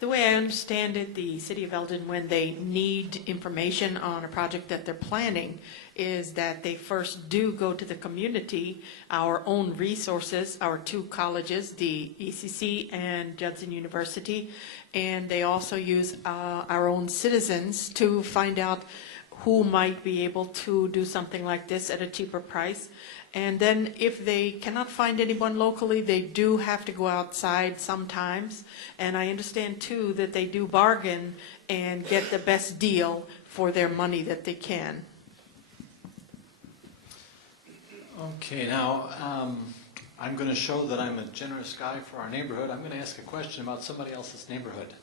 The way I understand it, the City of Elgin, when they need information on a project that they're planning, is that they first do go to the community, our own resources, our two colleges, the ECC and Judson University, and they also use our own citizens to find out who might be able to do something like this at a cheaper price. And then if they cannot find anyone locally, they do have to go outside sometimes. And I understand too that they do bargain and get the best deal for their money that they can. Okay, now I'm going to show that I'm a generous guy for our neighborhood. I'm going to ask a question about somebody else's neighborhood.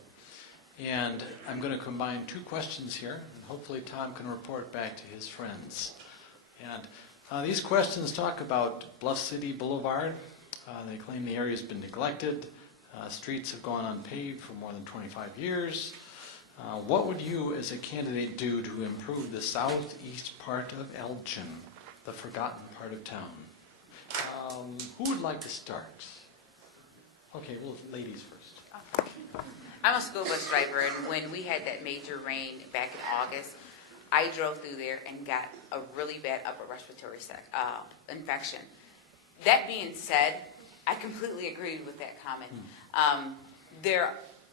And I'm going to combine two questions here, and hopefully Tom can report back to his friends. And these questions talk about Bluff City Boulevard. They claim the area has been neglected. Streets have gone unpaved for more than 25 years. What would you as a candidate do to improve the southeast part of Elgin, the forgotten part of town? Who would like to start? Okay, well, ladies first. I'm a school bus driver, and when we had that major rain back in August, I drove through there and got a really bad upper respiratory infection. That being said, I completely agreed with that comment.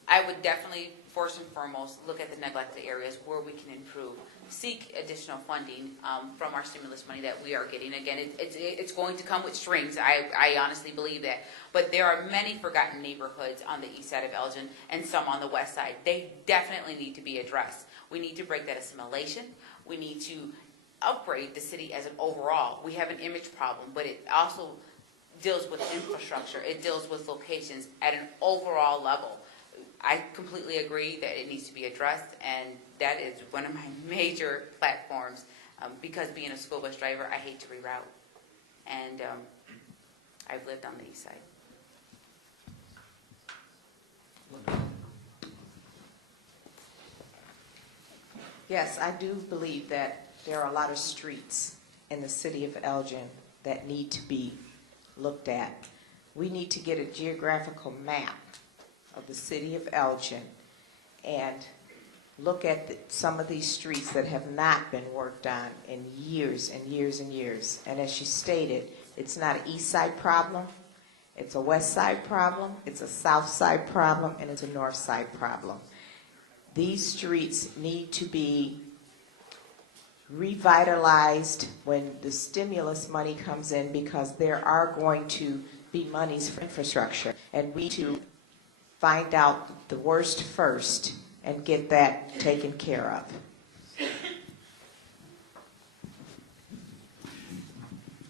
I would definitely, first and foremost, look at the neglected areas where we can improve. Seek additional funding from our stimulus money that we are getting. Again, it's going to come with strings. I honestly believe that. But there are many forgotten neighborhoods on the east side of Elgin and some on the west side. They definitely need to be addressed. We need to break that assimilation. We need to upgrade the city as an overall. We have an image problem, but it also deals with infrastructure. It deals with locations at an overall level. I completely agree that it needs to be addressed, and that is one of my major platforms. Because being a school bus driver, I hate to reroute, and I've lived on the east side. Yes, I do believe that there are a lot of streets in the city of Elgin that need to be looked at. We need to get a geographical map of the city of Elgin and look at some of these streets that have not been worked on in years and years and years. And as she stated, it's not an east side problem, it's a west side problem, it's a south side problem, and it's a north side problem. These streets need to be revitalized when the stimulus money comes in, because there are going to be monies for infrastructure, and we need to find out the worst first and get that taken care of.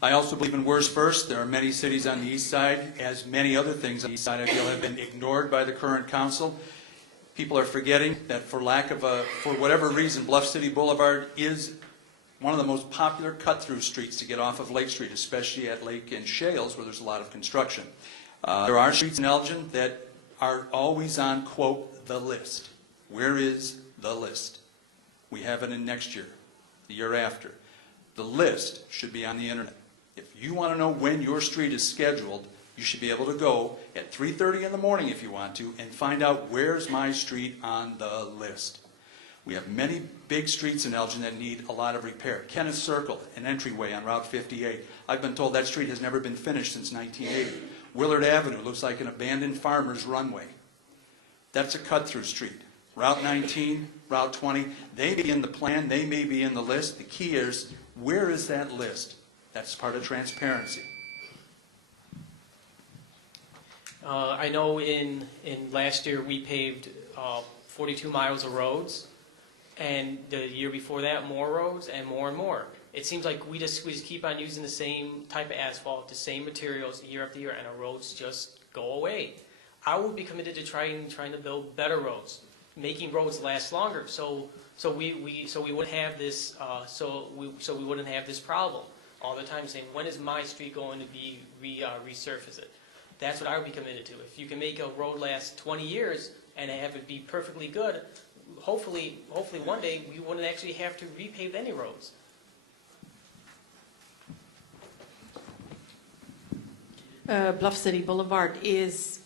I also believe in worst first. There are many cities on the east side, as many other things on the east side I feel have been ignored by the current council. People are forgetting that for whatever reason, Bluff City Boulevard is one of the most popular cut-through streets to get off of Lake Street, especially at Lake and Shales, where there's a lot of construction. There are streets in Elgin that are always on, quote, the list. Where is the list? We have it in next year, the year after. The list should be on the internet. If you want to know when your street is scheduled, you should be able to go at 3:30 in the morning if you want to and find out where's my street on the list. We have many big streets in Elgin that need a lot of repair. Kenneth Circle, an entryway on Route 58. I've been told that street has never been finished since 1980. Willard Avenue looks like an abandoned farmer's runway. That's a cut-through street. Route 19, Route 20, they may be in the plan, they may be in the list. The key is, where is that list? That's part of transparency. I know in last year we paved 42 miles of roads, and the year before that more roads and more. It seems like we just keep on using the same type of asphalt, the same materials year after year, and our roads just go away. I would be committed to trying to build better roads, making roads last longer, so we wouldn't have this we wouldn't have this problem all the time saying, when is my street going to be resurfaced? That's what I would be committed to. If you can make a road last 20 years and have it be perfectly good, hopefully one day we wouldn't actually have to repave any roads. Bluff City Boulevard is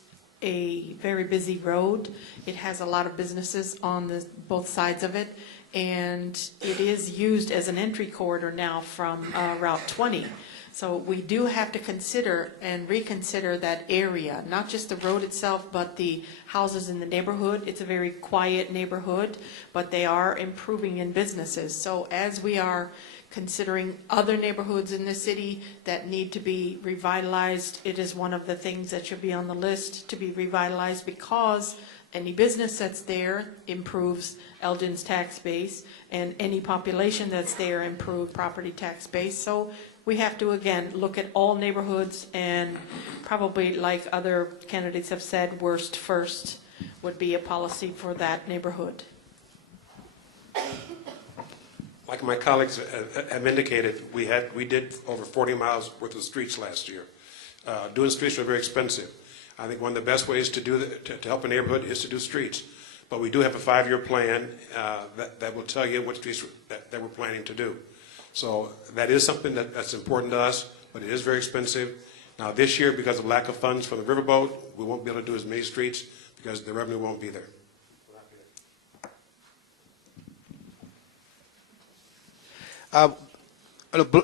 a very busy road. It has a lot of businesses on both sides of it, and it is used as an entry corridor now from Route 20. So we do have to consider and reconsider that area, not just the road itself, but the houses in the neighborhood. It's a very quiet neighborhood, but they are improving in businesses. So as we are considering other neighborhoods in the city that need to be revitalized, it is one of the things that should be on the list to be revitalized, because any business that's there improves Elgin's tax base, and any population that's there improve property tax base. So we have to, again, look at all neighborhoods, and probably, like other candidates have said, worst first would be a policy for that neighborhood. Like my colleagues have indicated, we did over 40 miles worth of streets last year. Doing streets are very expensive. I think one of the best ways to do to help a neighborhood is to do streets. But we do have a 5-year plan that will tell you what streets that we're planning to do. So that is something that's important to us, but it is very expensive. Now this year, because of lack of funds from the riverboat, we won't be able to do as many streets because the revenue won't be there.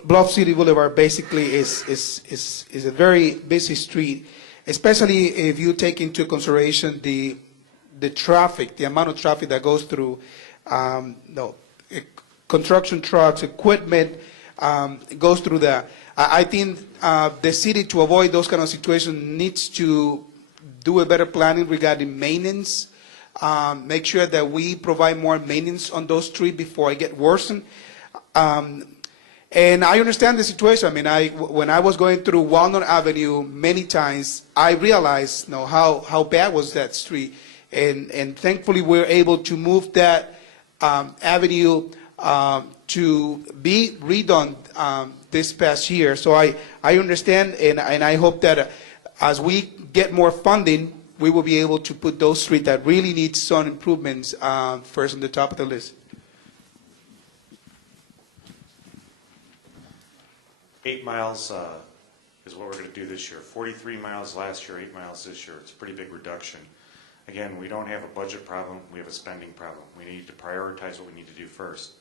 Bluff City Boulevard basically is a very busy street, especially if you take into consideration the traffic, the amount of traffic that goes through, construction trucks, equipment, goes through there. I think the city, to avoid those kind of situations, needs to do a better planning regarding maintenance. Make sure that we provide more maintenance on those streets before it get worsened. And I understand the situation. I mean, when I was going through Walnut Avenue many times, I realized how bad was that street. And thankfully, we're able to move that avenue to be redone this past year. So I understand, and I hope that as we get more funding, we will be able to put those streets that really need some improvements first on the top of the list. 8 miles is what we're going to do this year. 43 miles last year, 8 miles this year. It's a pretty big reduction. Again, we don't have a budget problem, we have a spending problem. We need to prioritize what we need to do first.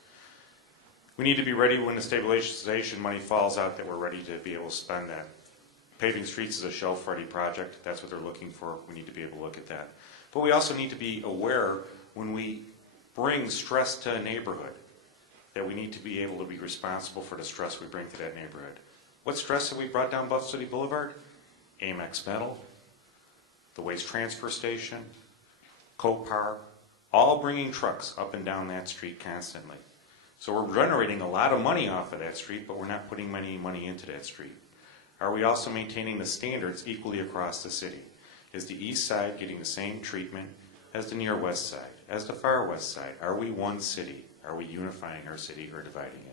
We need to be ready when the stabilization money falls out, that we're ready to be able to spend that. Paving streets is a shelf-ready project. That's what they're looking for. We need to be able to look at that. But we also need to be aware when we bring stress to a neighborhood, that we need to be able to be responsible for the stress we bring to that neighborhood. What stress have we brought down Bluff City Boulevard? Amex Metal, the waste transfer station, Copar, all bringing trucks up and down that street constantly. So we're generating a lot of money off of that street, but we're not putting any money into that street. Are we also maintaining the standards equally across the city? Is the east side getting the same treatment as the near west side, as the far west side? Are we one city? Are we unifying our city or dividing it?